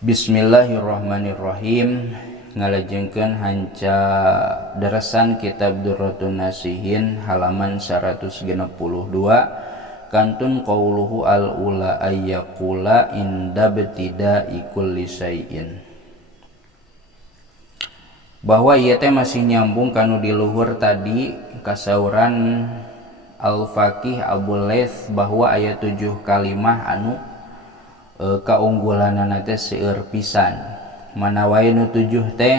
Bismillahirrahmanirrahim. Ngalajengkeun hanca darasan kitab Durratun Nasihin halaman 162 kantun qauluhu al-ula ayyaqula inda btida'i kulli syai'in. Bahwa ieu teh masih nyambung kanu di luhur tadi kasauran Al-Faqih Abu Laits bahwa aya 7 kalimah anu kaunggulanana teh seueur pisan. Manawae nu 7 teh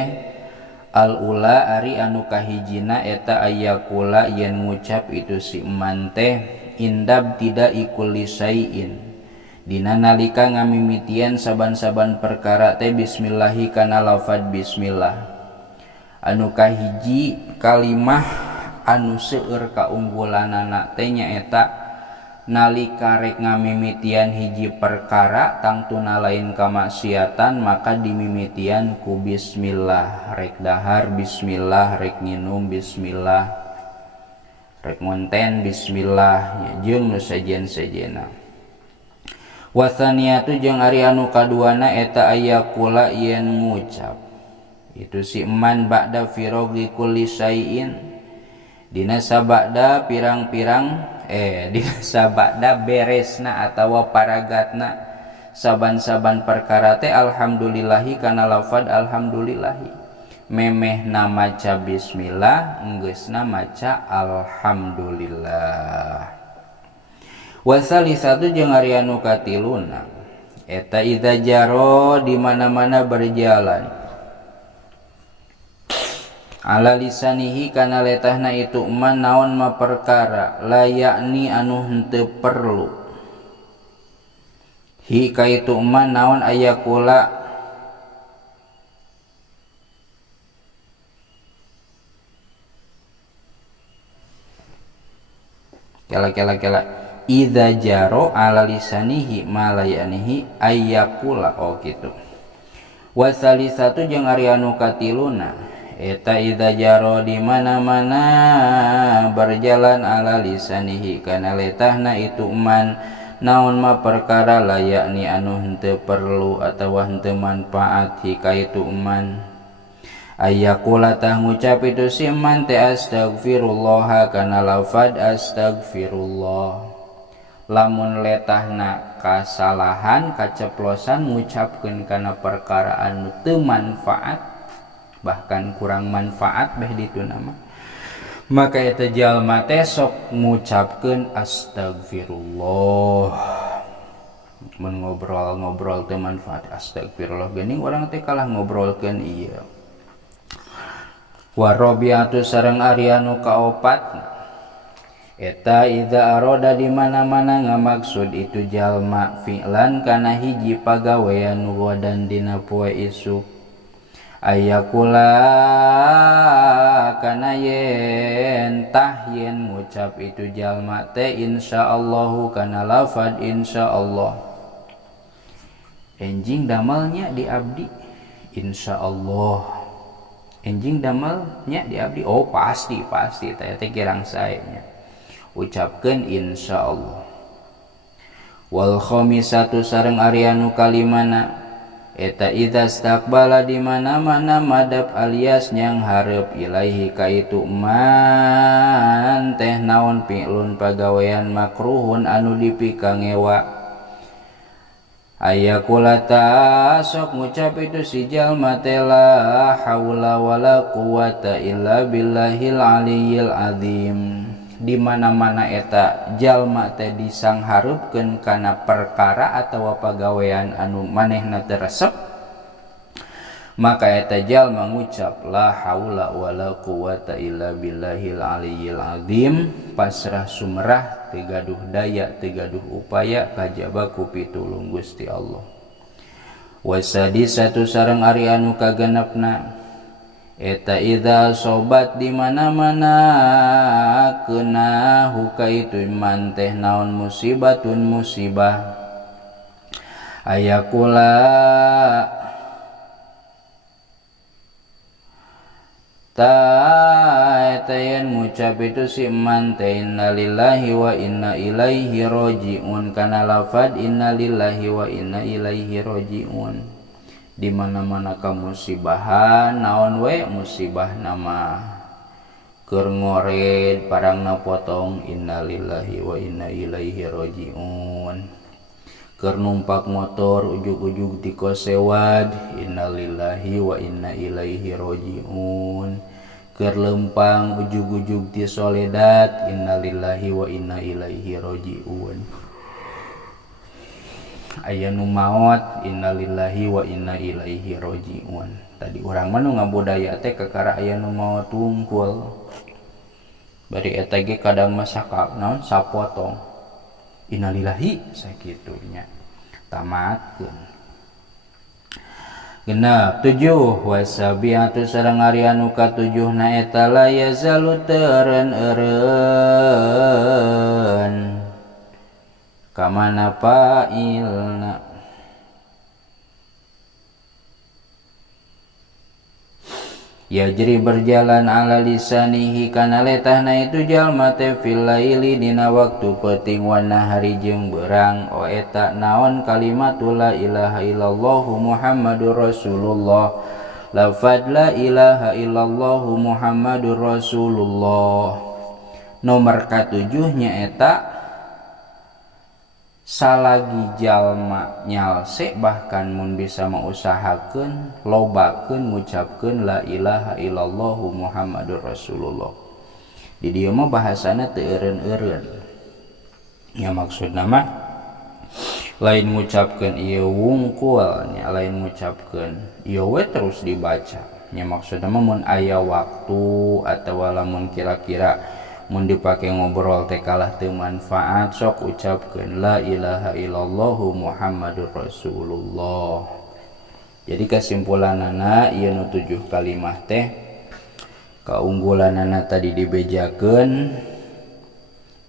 al-ula ari anu kahijina eta ayyaqula yen ngucap itu si eman teh indab tidak kulli syai'in dina nalika ngamimitian saban-saban perkara teh bismillahi kana lafaz bismillah. Anu kahiji kalimah anu seueur kaunggulanana teh nyaeta nalika rek ngamimitian hiji perkara tangtuna lain kamaksiatan maka dimimitian ku bismillah. Rek dahar bismillah, rek nginum bismillah, rek ngonten bismillah jeung nu sajen-sajena. Wasaniyatu jeung ari anu kaduana eta ayyaqula yen ngucap itu si eman ba'da firaghi kulli syai'in dina sabada pirang-pirang dina sabada beresna atawa paragatna saban-saban perkara teh alhamdulillahi kana lafaz alhamdulillahi. Memehna maca bismillah, enggeusna maca alhamdulillah. Wasalisatu jeung ari anu katiluna eta idza jaro di mana-mana berjalan ala lisanihi kana letahna itu eman naon ma perkara la yakni anu henteu perlu hi ka itu eman naon ayyaqula kela idza jaro ala lisanihi ma la yaknihi ayyaqula gitu. Wasalisatu jeung ari anu katiluna eta idza jaro di mana-mana berjalan ala lisanihi kana letahna itu eman naon ma perkara layakni anu henteu perlu atawa henteu manfaat hika itu eman ayyaqula tah ngucap itu si eman teh astagfirullah kana lafaz astagfirullah. Lamun letahna kasalahan kaceplosan ngucapkeun kana perkara anu teu manfaat bahkan kurang manfaat beh ditu nama maka eta jalma teh sok ngucapkeun astagfirullah. Mun ngobrol teh manfaat astagfirullah geuning urang teh kalah ngobrolkeun ieu. Wa rabiatu sareng ari anu kaopat eta idza aroda di mana-mana ngamaksud itu jalma fi'lan kana hiji pagawean wadan dina poe isuk ayyaqula kana yen tah yen ngucap itu jalma teh insyaallahu kana lafaz insyaallah. Enjing damelnya di abdi insyaallah, enjing damelnya di abdi oh pasti teh kirang sae nya ucapkeun insyaallah. Wal khamisatu sareng ari anu kalimana eta idza staqbala di mana-mana madab alias nyang hareup ilaihi ka itu man teh naon fi'lun pagawean makruhun anu dipikangewa ayyaqula ta sok ngucap itu si jalma teh la haula wala quwata illa billahil aliyyil azim. Di mana-mana eta jalma teh disangharupkeun kana perkara atawa pagawean anu manehna teu resep maka eta jalma ngucap la haula wala quwata illa billahil aliyyil azim pasrah sumerah teu gaduh daya teu gaduh upaya kajaba ku pitulung Gusti Allah. Wasadisatu sareng ari anu kagenepna eta idza sobat di mana-mana kena huka itu iman teh naon musibatun musibah ayyaqula ta eta yen ngucap itu si iman teh innalillahi wa inna ilaihi rajiun kana lafaz innalillahi wa inna ilaihi rajiun. di mana-mana kamusibahan naon we musibah nama keur ngored parangna potong innalillahi wa inna ilaihi rajiun. Keur numpak motor ujug-ujug di kosewad innalillahi wa inna ilaihi rajiun. Keur lempang ujug-ujug di soledad innalillahi wa inna ilaihi rajiun. Aya nu maot innalillahi wa inna ilaihi rajiun. Tadi urang mah nu ngabudaya teh kakara aya nu maot wungkul. Bari eta ge kadang masaka naon sapotong. Innalillahi sakitunya tamatkeun. Genep 7 wasabiatu sareng ari anu katujuhna eta la yazalu teureun-eureun kamana fa'ilna ya jadi berjalan ala lisanihi kana letahna itu jalma teh fil laili dina waktu peuting wan nahari jeung beurang o eta naon kalimatul la ilaha illallah Muhammadur Rasulullah. Lafaz la ilaha illallah Muhammadur Rasulullah nomor katujuhnya eta salagi jalma nyalse bahkan mun bisa mengusahakeun lobakeun ngucapkeun la ilaha illallah Muhammadur Rasulullah. Di dieu mah bahasana teu eureun-eureun. Nya maksudna mah lain ngucapkeun ieu wungkul nya lain ngucapkeun ieu we terus dibaca. Nya maksudna mah mun aya waktu atawa lamun kira-kira mun dipake ngobrol teh kalah teu manfaat sok ucapkeun la ilaha illallah Muhammadur Rasulullah. Jadi kesimpulanana ieu nu 7 kalimah teh kaunggulanana tadi dibejakeun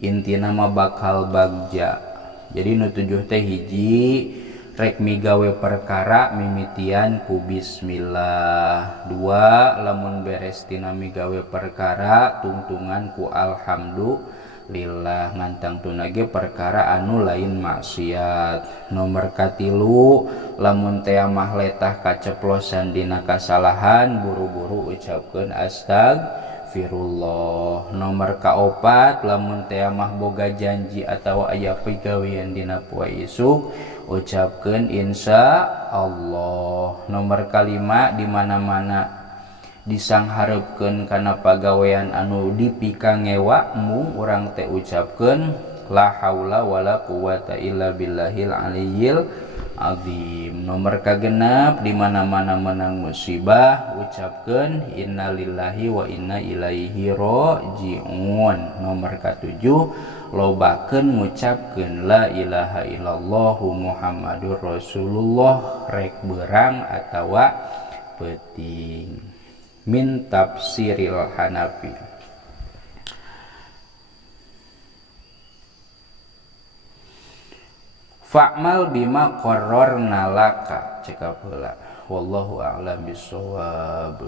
intina mah bakal bagja. Jadi nu 7 teh hiji rek migawe perkara mimitian ku bismillah. 2 lamun beres tina migawe perkara tungtungan ku alhamdulillah ngantang tunage perkara anu lain maksiat. Nomor katilu lamun teh mah letah kaceplosan dina kasalahan buru-buru ucapkeun astagfirullah. Nomor kaopat lamun teh mah boga janji atawa aya pigawean dina poe isuk ucapkeun insya Allah. Nomor kalima di mana-mana disangharepkeun kana pagawean anu dipikangewa mung urang teh ucapkeun la haula wala quwata illa billahil aliyyil azim. Nomor kagenep di mana-mana menang musibah ucapkeun innalillahi wa inna ilaihi rajiun. Nomor katujuh lobakeun ngucapkeun la ilaha illallah Muhammadur Rasulullah rek beurang atawa peuting. Min tafsiril Hanafi. Fa'mal bima qarrarna laka cekap heula wallahu a'lam bissawab.